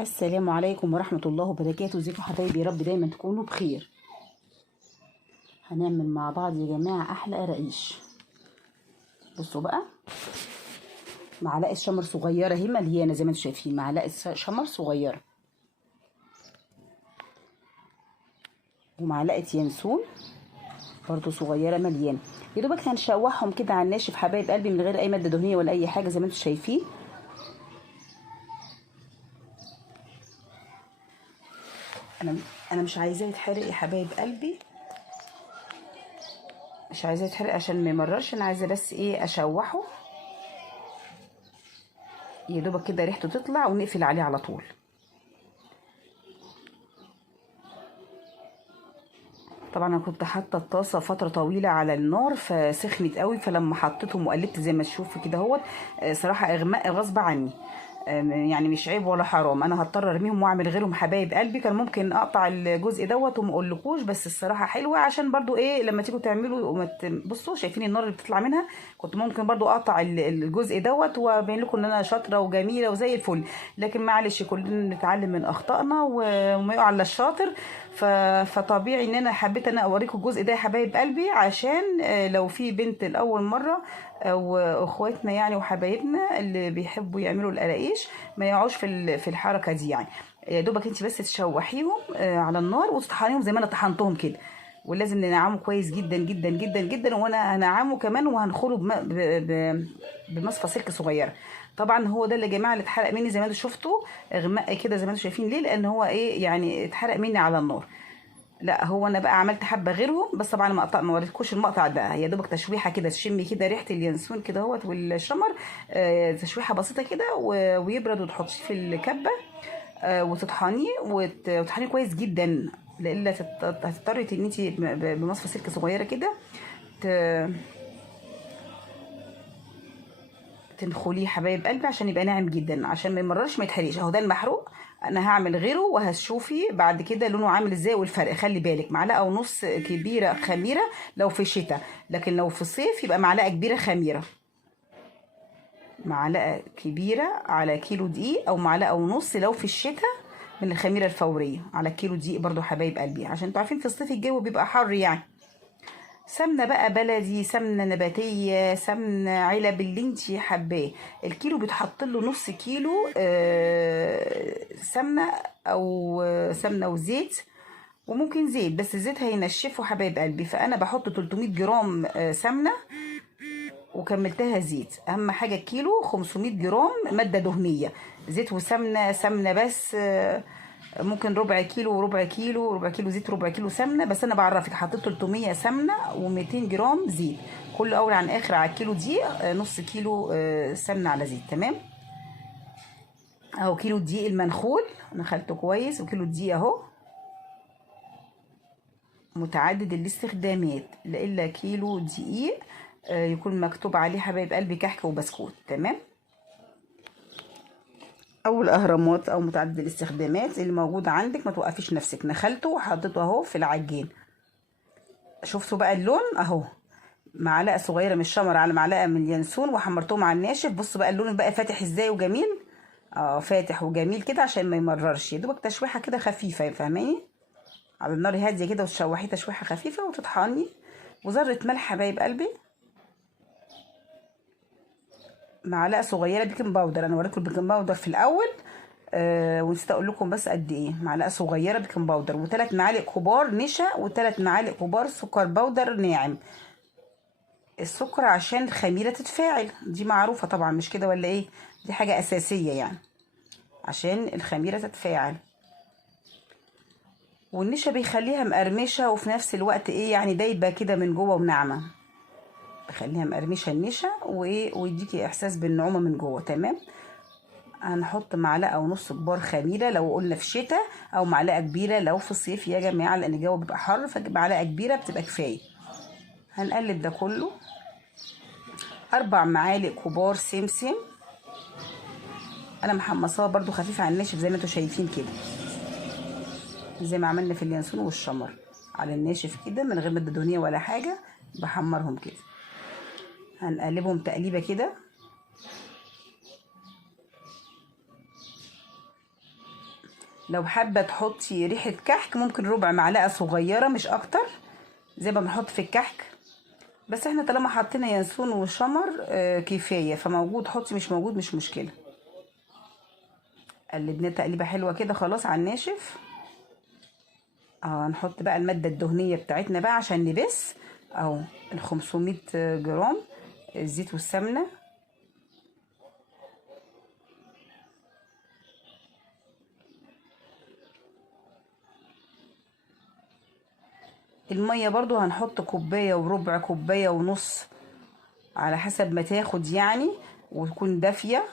السلام عليكم ورحمة الله وبركاته. ازيكم حبايبي؟ يا رب دايما تكونوا بخير. هنعمل مع بعض يا جماعة أحلى قراقيش. بصوا بقى، معلقة شمر صغيرة اهي مليانة زي ما انتم شايفين، معلقة شمر صغيرة ومعلقة ينسون برضو صغيرة مليانة. يا دوبك هنشوحهم كده على الناشف حبايب قلبي من غير أي مادة دهنية ولا أي حاجة زي ما انتم شايفين. أنا مش عايزاه يتحرق يا حبايب قلبي، مش عايزاه يتحرق عشان ما يمررش. أنا عايزة بس إيه أشوحه يا دوبك كده ريحته تطلع ونقفل عليه على طول. طبعا انا كنت حاطه الطاسه فتره طويله على النار فسخنت قوي، فلما حطيتهم وقلبت زي ما تشوفوا كده اهوت صراحه اغماء غصب عني. يعني مش عيب ولا حرام، انا هضطر ارميهم واعمل غيرهم حبايب قلبي. كان ممكن اقطع الجزء دوت وما اقولكوش، بس الصراحه حلوه عشان برضو ايه لما تيجوا تعملوا بصوا شايفين النار اللي بتطلع منها. كنت ممكن برضو اقطع الجزء دوت وابين لكم ان انا شاطره وجميله وزي الفل، لكن معلش كلنا نتعلم من اخطائنا وما يقع الا الشاطر. فطبيعي ان انا حبيت انا اوريكم الجزء ده يا حبايب قلبي، عشان لو في بنت لاول مره او اخواتنا يعني وحبايبنا اللي بيحبوا يعملوا القراقيش ما يقعوش في الحركه دي. يعني يا دوبك انت بس تشوحيهم على النار وتطحنيهم زي ما انا طحنتهم كده. ولازم ننعمه كويس جدا جدا جدا جدا، وانا هنعمه كمان وهنخله بمصفى سلك صغيره. طبعا هو ده اللي يا جماعه اللي اتحرق مني زي ما انتم شفتوا اغماء كده زي ما انتم شايفين. ليه؟ لان هو ايه يعني اتحرق مني على النار. لا هو انا بقى عملت حبه غيرهم، بس طبعا ما وريتكوش المقطع ده. يا دوبك تشويحه كده تشمي كده ريحه اليانسون كده اهوت والشمر. تشويحه بسيطه كده ويبرد وتحطيه في الكبه. وتطحنيه وتطحنيه كويس جدا، لإلا هتضطري ان انت بمصفى سلك صغيره كده تنخليه حبايب قلبي عشان يبقى ناعم جدا، عشان ما يمررش ما يتحرقش. اهو ده المحروق، انا هعمل غيره وهتشوفي بعد كده لونه عامل ازاي والفرق. خلي بالك معلقه ونص كبيره خميره لو في الشتاء، لكن لو في الصيف يبقى معلقه كبيره خميره. معلقه كبيره على كيلو دقيق، او معلقه ونص لو في الشتاء من الخميره الفوريه على كيلو دقيق برضو حبايب قلبي، عشان انتوا عارفين في الصيف الجو بيبقى حر يعني. سمنه بقى بلدي، سمنه نباتيه، سمنه علب، اللي انتي حباه. الكيلو بيتحط له نص كيلو سمنه، او سمنه وزيت، وممكن زيت بس الزيت هينشفه حبايب قلبي. فانا بحط 300 جرام سمنه وكملتها زيت. اهم حاجه الكيلو 500 جرام ماده دهنيه، زيت وسمنه. سمنه بس ممكن ربع كيلو وربع كيلو، ربع كيلو زيت ربع كيلو سمنه. بس انا بعرفك حطيت 300 سمنه و200 جرام زيت، كل اول عن اخر على الكيلو دقيق نص كيلو سمنه على زيت. تمام. اهو كيلو الدقيق المنخول نخلته كويس، وكيلو الدقيق اهو متعدد الاستخدامات، الا كيلو دقيق يكون مكتوب عليه حبايب قلبي كحك وبسكوت. تمام. او الاهرامات او متعدد الاستخدامات اللي موجوده عندك، ما توقفيش نفسك. نخلته وحطيته اهو في العجين. شفتوا بقى اللون اهو، معلقه صغيره من الشمر على معلقه من اليانسون وحمرتهم على الناشف. بصوا بقى اللون بقى فاتح ازاي وجميل. فاتح وجميل كده عشان ما يمررش. يا دوبك تشويحه كده خفيفه، فاهماني؟ على النار هاديه كده وتشوحيه تشويحه خفيفه وتطحني. وذره ملح حبايب قلبي، معلقه صغيره بيكنج باودر. انا وريتكم البيكنج باودر في الاول ونسيت اقول لكم بس قد ايه. معلقه صغيره بيكنج باودر، وثلاث معالق كبار نشا، وثلاث معالق كبار سكر باودر ناعم. السكر عشان الخميره تتفاعل، دي معروفه طبعا مش كده ولا ايه؟ دي حاجه اساسيه يعني عشان الخميره تتفاعل. والنشا بيخليها مقرمشه وفي نفس الوقت ايه يعني دايبه كده من جوه وناعمه. بيخليها مقرمشه النشا وايه، ويديكي احساس بالنعومه من جوه. تمام. هنحط معلقه ونص كبار خميره لو قلنا في الشتاء، او معلقه كبيره لو في الصيف يا جماعه، لان الجو بيبقى حر فمعلقه كبيره بتبقى كفايه. هنقلب ده كله. 4 معالق كبار سمسم، انا محمصاها برضو خفيف على الناشف زي ما انتوا شايفين كده، زي ما عملنا في اليانسون والشمر على الناشف كده من غير ماده دهنيه ولا حاجه. بحمرهم كده. هنقلبهم تقليبه كده. لو حابه تحطي ريحه كحك ممكن ربع معلقه صغيره مش اكتر، زي ما بنحط في الكحك. بس احنا طالما حطينا ينسون وشمر كفايه، فموجود حطي، مش موجود مش مشكله. قلبناه تقليبه حلوه كده خلاص على الناشف. هنحط بقى الماده الدهنيه بتاعتنا بقى عشان نبس، اهو ال 500 جرام الزيت والسمنه. الميه برضو هنحط كوبايه وربع، كوبايه ونص، على حسب ما تاخد يعني، وتكون دافيه.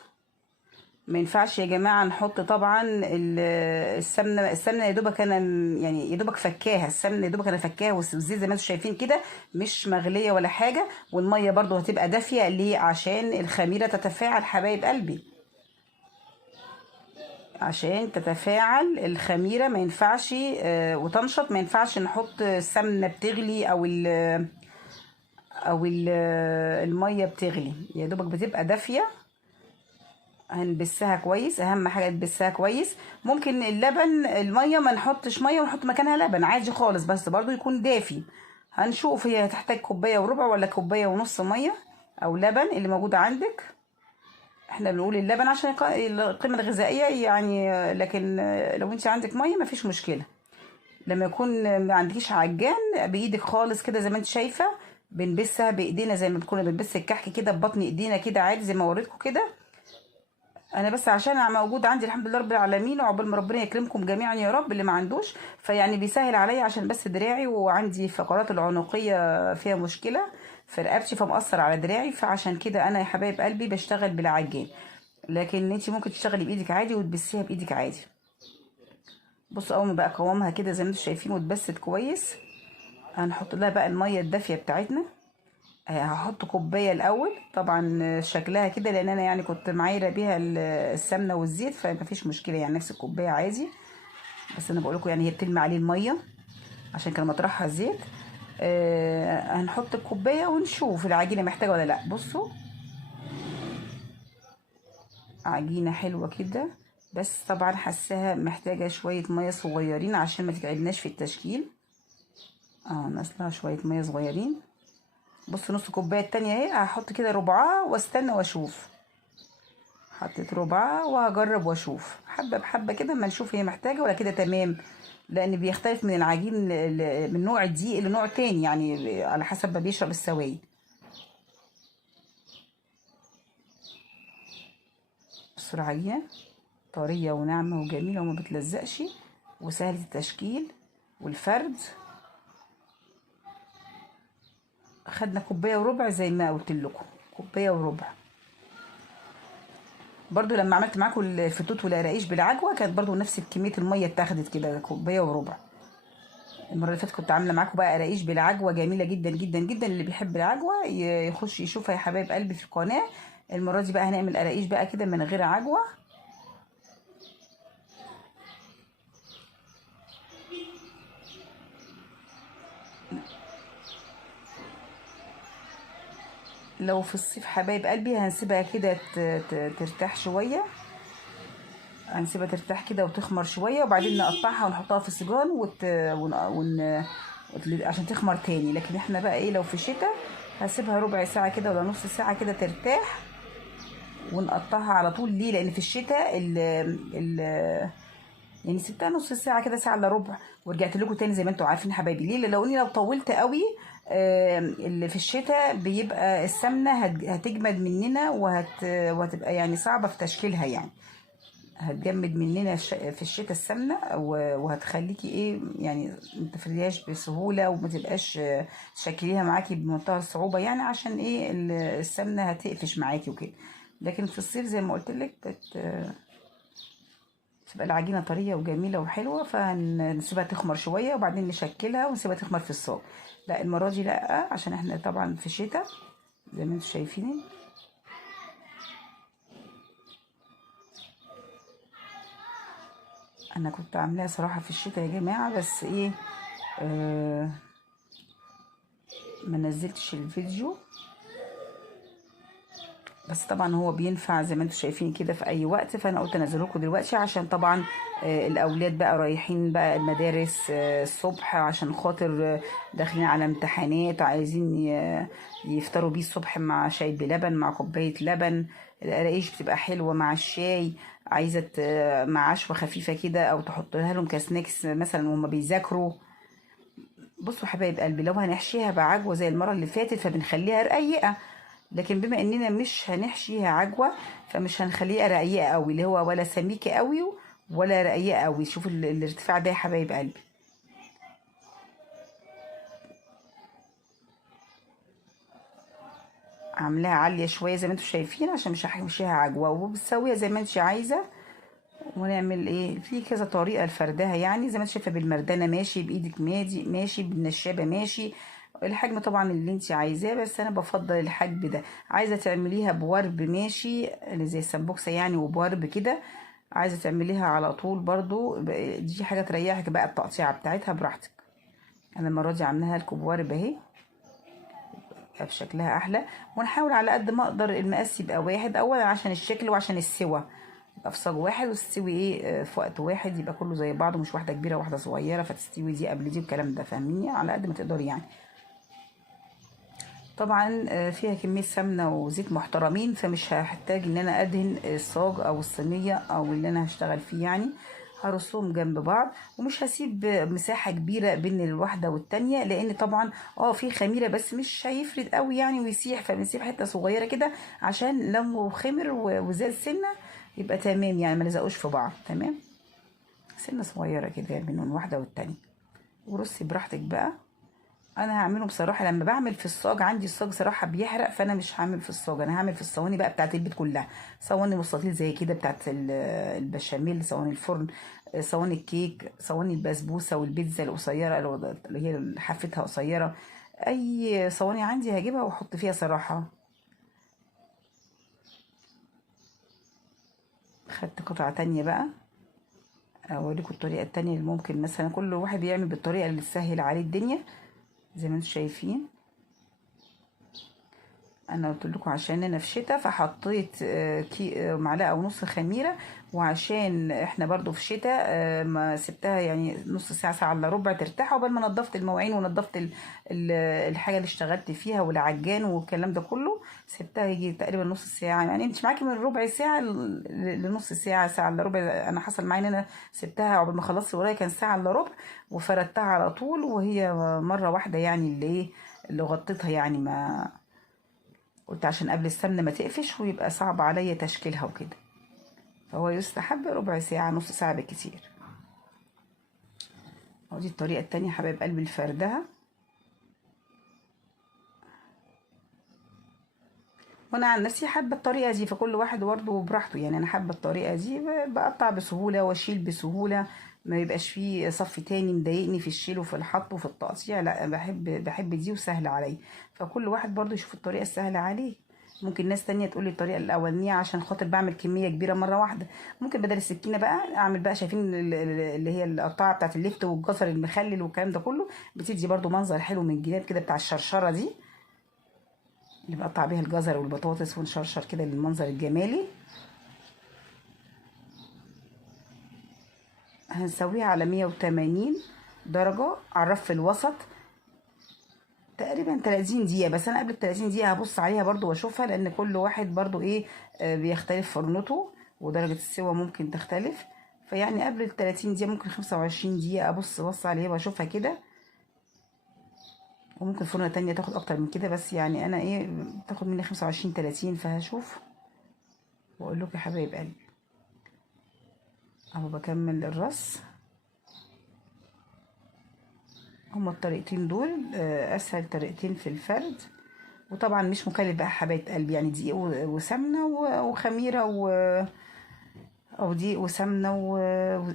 ما ينفعش يا جماعه نحط طبعا السمنه يا دوبك انا يعني يا دوبك فكاها، السمنه يا دوبك انا فكاها، والزيت زي ما انتم شايفين كده مش مغليه ولا حاجه. والميه برضو هتبقى دافيه ليه؟ عشان الخميره تتفاعل حبايب قلبي، عشان تتفاعل الخميره ما ينفعش وتنشط. ما ينفعش نحط السمنه بتغلي او الميه بتغلي، يا دوبك بتبقى دافيه. هنبسها كويس، اهم حاجه تبسها كويس. ممكن اللبن، الميه ما نحطش ميه ونحط مكانها لبن عادي خالص، بس برضو يكون دافي. هنشوف هي هتحتاج كوبايه وربع ولا كوبايه ونص ميه او لبن اللي موجود عندك. احنا بنقول اللبن عشان القيمه الغذائيه يعني، لكن لو انت عندك ميه مفيش مشكله. لما يكون ما عندكيش عجان، بايدك خالص كده زي ما انت شايفه، بنبسها بايدينا زي ما كنا بنبس الكحك كده ببطن ايدينا كده عادي زي ما وريتكم كده. انا بس عشان موجود عندي الحمد لله رب العالمين، وعقبال ما ربنا يكرمكم جميعا يا رب اللي ما عندوش، فيعني بيسهل عليا عشان بس دراعي وعندي فقرات العنقيه فيها مشكله في رقبتي، فمأثر على دراعي، فعشان كده انا يا حبايب قلبي بشتغل بالعجان. لكن انت ممكن تشتغلي بايدك عادي وتبسيها بايدك عادي. بصوا اول ما بقى قوامها كده زي ما انتم شايفين واتبست كويس، هنحط لها بقى الميه الدافيه بتاعتنا. هحط كوبايه الاول طبعا شكلها كده، لان انا يعني كنت معايره بيها السمنه والزيت، فمفيش مشكله يعني نفس الكوبايه عادي. بس انا بقول لكم يعني هي بتلمع عليه الميه عشان كان مطرحها زيت. هنحط الكوبايه ونشوف العجينه محتاجه ولا لا. بصوا عجينه حلوه كده، بس طبعا حاساها محتاجه شويه ميه صغيرين عشان ما تتعبناش في التشكيل. ناقصلها شويه ميه صغيرين. بص نص كوبايه التانية اهي، هحط كده ربعها واستنى واشوف. حطيت ربعها وهجرب واشوف حبه بحبه كده اما نشوف هي محتاجه ولا كده تمام. لان بيختلف من العجين من نوع الدقيق لنوع تاني يعني، على حسب ما بيشرب السوائل. بصوا العجينه طريه وناعمه وجميله وما بتلزقش وسهله التشكيل والفرد. خدنا كوبايه وربع زي ما قلت لكم، كوبايه وربع. برضو لما عملت معاكم الفتوت والقراقيش بالعجوه كانت برضو نفس كميه الميه اتاخدت كده، كوبايه وربع. المره اللي فاتت كنت عامله معاكم بقى قراقيش بالعجوه جميله جدا جدا جدا، اللي بيحب العجوه يخش يشوفها يا حبايب قلبي في القناه. المره دي بقى هنعمل قراقيش بقى كده من غير عجوه. لو في الصيف حبايب قلبي هنسيبها كده ترتاح شويه، هنسيبها ترتاح كده وتخمر شويه، وبعدين نقطعها ونحطها في السجان عشان تخمر تاني. لكن احنا بقى ايه، لو في الشتاء هسيبها ربع ساعه كده ولا نص ساعه كده ترتاح ونقطعها على طول. ليه؟ لان في الشتاء ال يعني سبتها نص ساعه كده، ساعه الا ربع، ورجعت لكم تاني زي ما انتم عارفين حبايبي. ليه؟ لو طولت قوي اللي في الشتاء بيبقى السمنه هتجمد مننا وهتبقى يعني صعبه في تشكيلها يعني، هتجمد مننا في الشتاء السمنه وهتخليكي ايه يعني ما تفرديهاش بسهوله وما تبقاش تشكليها معاكي بمنتهى الصعوبه يعني، عشان ايه السمنه هتقفش معاكي وكده. لكن في الصيف زي ما قلت لك تبقى العجينه طريه وجميله وحلوه، فهنسيبها تخمر شويه وبعدين نشكلها ونسيبها تخمر في الصاج. لا المره دي لا، عشان احنا طبعا في الشتاء زي ما انتم شايفين. انا كنت عاملاها صراحه في الشتاء يا جماعه، بس ايه ما نزلتش الفيديو بس طبعا هو بينفع زي ما انتم شايفين كده في اي وقت، فانا قلت انزله لكم دلوقتي عشان طبعا الاولاد بقى رايحين بقى المدارس الصبح، عشان خاطر داخلين على امتحانات، عايزين يفطروا بيه الصبح مع شاي بلبن، مع كوباية لبن. القراقيش بتبقى حلوة مع الشاي. عايزة مع عشوة خفيفة كده، او تحطها لهم كسناكس مثلا وهم بيذاكروا. بصوا حبايب قلبي، لو هنحشيها بعجوة زي المرة اللي فاتت فبنخليها رقيقة، لكن بما اننا مش هنحشيها عجوة فمش هنخليها رقيقة قوي، اللي هو ولا سميكة قوي ولا رقيقة قوي. شوفوا الارتفاع ده يا حبايب قلبي. عاملاها عالية شوية زي ما انتم شايفين عشان مش هحشيها عجوة، وبتسويها زي ما انت عايزة. ونعمل ايه في كذا طريقه لفردها، يعني زي ما انت شايفه بالمردانه ماشي، بايدك ماشي، بالنشابه ماشي. الحجم طبعا اللي انت عايزاه، بس انا بفضل الحجم ده. عايزه تعمليها بورب ماشي، اللي زي السمبوكسه يعني، وبورب كده. عايزه تعمليها على طول برضو، دي حاجه تريحك بقى، التقطيعه بتاعتها براحتك. انا المره دي عاملاها لكم بورب اهي، يبقى بشكلها احلى. ونحاول على قد ما اقدر المقاس يبقى واحد، اولا عشان الشكل وعشان السوا، يبقى في صاج واحد وتستوي ايه في وقت واحد، يبقى كله زي بعضه، مش واحده كبيره وواحده صغيره فتستوي دي قبل دي والكلام ده، فاهميني؟ على قد ما تقدري يعني. طبعا فيها كميه سمنه وزيت محترمين، فمش هحتاج ان انا ادهن الصاج او الصينيه او اللي انا هشتغل فيه يعني. هرصهم جنب بعض، ومش هسيب مساحه كبيره بين الواحده والتانيه، لان طبعا في خميره بس مش هيفرد قوي يعني ويسيح، فبنسيب حته صغيره كده عشان لو خمر وزاد سنه يبقى تمام يعني، ما لزقوش في بعض. تمام، سنه صغيره كده بين الواحده والتانيه. ورصي براحتك بقى. انا هعمله بصراحه لما بعمل في الصاج، عندي الصاج صراحه بيحرق، فانا مش هعمل في الصاج، انا هعمل في الصواني بقى بتاعت البيت كلها. صواني مستطيل زي كده بتاعت البشاميل، صواني الفرن، صواني الكيك، صواني البسبوسه والبيتزا القصيره اللي هي حافتها قصيره. اي صواني عندي هجيبها واحط فيها صراحه. خدت قطعه تانية بقى، اوريكم الطريقه التانية اللي ممكن مثلا كل واحد بيعمل بالطريقه اللي تسهل عليه الدنيا. زي ما انتم شايفين، انا قلت لكم عشان انا في شتاء فحطيت معلقه ونص خميره، وعشان احنا برضو في شتاء ما سبتها يعني نص ساعه، ساعه الا ربع ترتاح، عقبال ما نضفت المواعين ونضفت الحاجه اللي اشتغلت فيها والعجان والكلام ده كله. سبتها يجي تقريبا نص ساعه، يعني انت معاكي من ربع ساعه لنص ساعه، ساعه الا ربع. انا حصل معايا ان انا سبتها عقبال ما خلصت ورايا كان ساعه الا ربع، وفردتها على طول، وهي مره واحده يعني اللي ايه اللي غطيتها يعني. ما قلت عشان قبل السمنة ما تقفش ويبقى صعب عليا تشكيلها وكده، فهو يستحب ربع ساعة نص ساعة بالكتير. ودي الطريقة التانية حبايب قلبي لفردها. وانا عن نفسي حابة الطريقة دي، فكل واحد برضه براحته يعني. انا حابة الطريقة دي، بقطع بسهولة واشيل بسهولة، ما يبقاش فيه صف تاني مضايقني في الشيل وفي الحط وفي التقطيع. لا، بحب دي وسهلة عليا. فكل واحد برضه يشوف الطريقة السهلة عليه. ممكن ناس تانية تقولي الطريقة الأولانية عشان خاطر بعمل كمية كبيرة مرة واحدة، ممكن بدل السكينة بقى أعمل بقى، شايفين اللي هي القطاعة بتاعت اللفت والجزر المخلل والكلام ده كله، بتدي برضو منظر حلو من الجناب كده بتاع الشرشرة دي، اللي بقطع بيها الجزر والبطاطس ونشرشر كده للمنظر الجمالي. هنسويها على 180 درجة على الرف الوسط تقريبا 30 دقيقة. بس أنا قبل ال 30 دقيقة هبص عليها برضو وأشوفها، لأن كل واحد برضو إيه بيختلف فرنته ودرجة السوا ممكن تختلف. فيعني قبل ال 30 دقيقة ممكن 25 دقيقة بص عليها وأشوفها كده. وممكن فرنة تانية تاخد أكتر من كده، بس يعني أنا إيه تاخد مني 25 30، فهشوف وأقول لكم يا حبايب قلبي. أهو بكمل الرص. هما الطريقتين دول أسهل طريقتين في الفرد، وطبعا مش مكلف بقى حبايب قلبي، يعني دقيق وسمنة وخميرة او دقيق وسمنه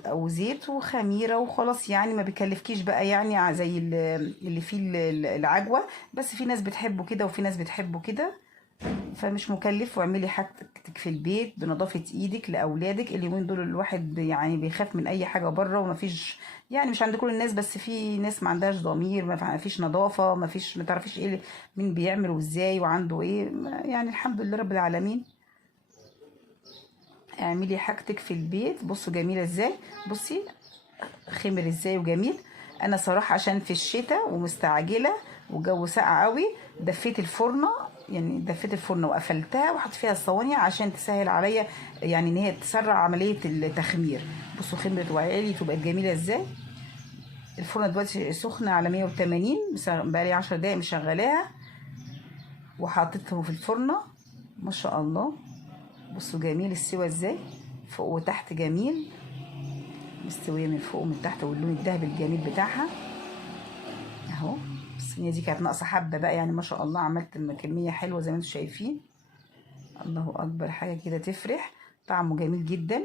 وزيت وخميره وخلاص يعني. ما بيكلفكيش بقى يعني زي اللي فيه العجوه. بس في ناس بتحبه كده وفي ناس بتحبه كده. فمش مكلف، واعملي حاجتك في البيت بنظافة ايدك لاولادك. اليومين دول الواحد يعني بيخاف من اي حاجة بره، ومفيش يعني مش عند كل الناس، بس في ناس ما عندهاش ضمير، ما فيش نظافة، ما فيش، ما تعرفيش ايه مين بيعمل وازاي وعنده ايه. يعني الحمد لله رب العالمين. اعملي حاجتك في البيت. بصوا جميلة ازاي، بصي خمر ازاي وجميل. انا صراحة عشان في الشتاء ومستعجلة والجو ساقع قوي، دفيت الفرنة، يعني دفيت الفرن وقفلتها وحط فيها الصواني عشان تسهل عليا، يعني ان هي تسرع عملية التخمير. بصوا خمرت وعالي وبقت جميلة ازاي. الفرن دلوقتي سخنة على 180، بقالي 10 دقايق مشغلاها وحطيته في الفرنة. ما شاء الله. بصوا جميل السوا ازاي، فوق وتحت جميل، مستوية من فوق ومن تحت، واللون الذهبي الجميل بتاعها اهو. الصينية دي كانت ناقصة حبة بقى، يعني ما شاء الله عملت كمية حلوة زي ما انتم شايفين. الله اكبر، حاجة كده تفرح، طعمه جميل جدا.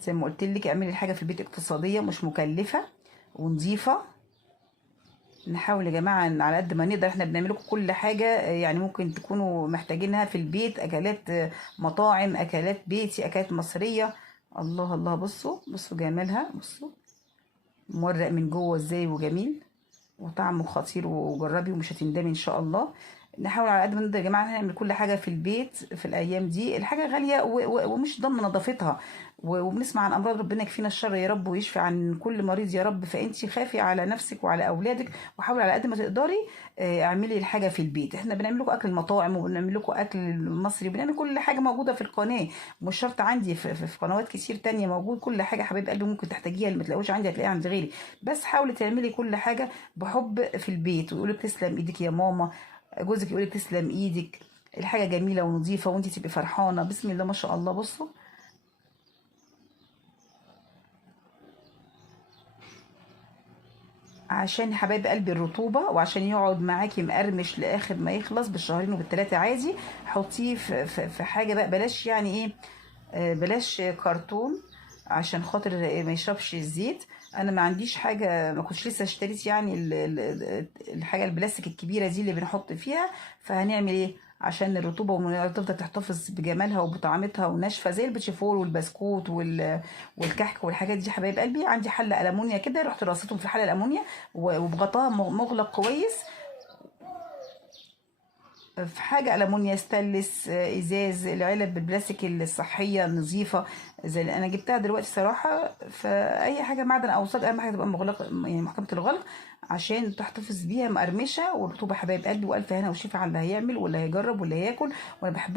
زي ما قلت لك اعملي الحاجة في البيت اقتصادية مش مكلفة ونظيفة. نحاول يا جماعة إن على قد ما نقدر احنا بنعمل لكم كل حاجة، يعني ممكن تكونوا محتاجينها في البيت، اكلات مطاعم، اكلات بيتي، اكلات مصرية. الله الله، بصوا بصوا جمالها، بصوا مورق من جوه ازاي وجميل، وطعمه خطير، وجربي ومش هتندمي ان شاء الله. نحاول على قد ما نقدر يا جماعه نعمل كل حاجه في البيت. في الايام دي الحاجه غاليه ومش ضامنه نظافتها، وبنسمع عن امراض، ربنا يكفينا الشر يا رب ويشفي عن كل مريض يا رب. فانتي خافي على نفسك وعلى اولادك، وحاولي على قد ما تقدري اعملي الحاجه في البيت. احنا بنعمل لكم اكل المطاعم، وبنعمل لكم اكل مصري، بنعمل كل حاجه موجوده في القناه. مش شرط عندي في قنوات كتير تانية موجود كل حاجه. حبايب قلبي ممكن تحتاجيها، اللي ما تلاقوش عندي هتلاقيها عند غيري. بس حاولي تعملي كل حاجه بحب في البيت، ويقولك تسلم ايدك يا ماما، جوزك يقولك تسلم ايدك. الحاجه جميله ونظيفه وانت تبقي فرحانه. بسم الله ما شاء الله. بصوا عشان حبايب قلبي الرطوبه، وعشان يقعد معاكي مقرمش لاخر ما يخلص بالشهرين وبالثلاثه عادي، حطيه في حاجه بقى، بلاش يعني ايه، بلاش كرتون عشان خاطر ما يشربش الزيت. انا ما عنديش حاجه، ما كنتش لسه اشتريت يعني الحاجه البلاستيك الكبيره دي اللي بنحط فيها. فهنعمل ايه عشان الرطوبه تفضل تحتفظ بجمالها وبطعمتها وناشفه زي البيتشيفور والبسكوت والكحك والحاجات دي. حبايب قلبي عندي حله المونيا كده، رحت رصيتهم في حله الامونيا وبغطاها مغلق كويس، في حاجة ألمونيا، ستانلس، إزاز، العلب البلاستيك الصحية النظيفة زي اللي أنا جبتها دلوقتي صراحة. فأي حاجة معدن أو صاج، أهم حاجة تبقى مغلقة، يعني محكمة الغلق، عشان تحتفظ بيها مقرمشة والرطوبة. حبايب قلبي، وألف هنا وشفا على اللي هيعمل واللي هيجرب واللي هياكل. وأنا بحبكم.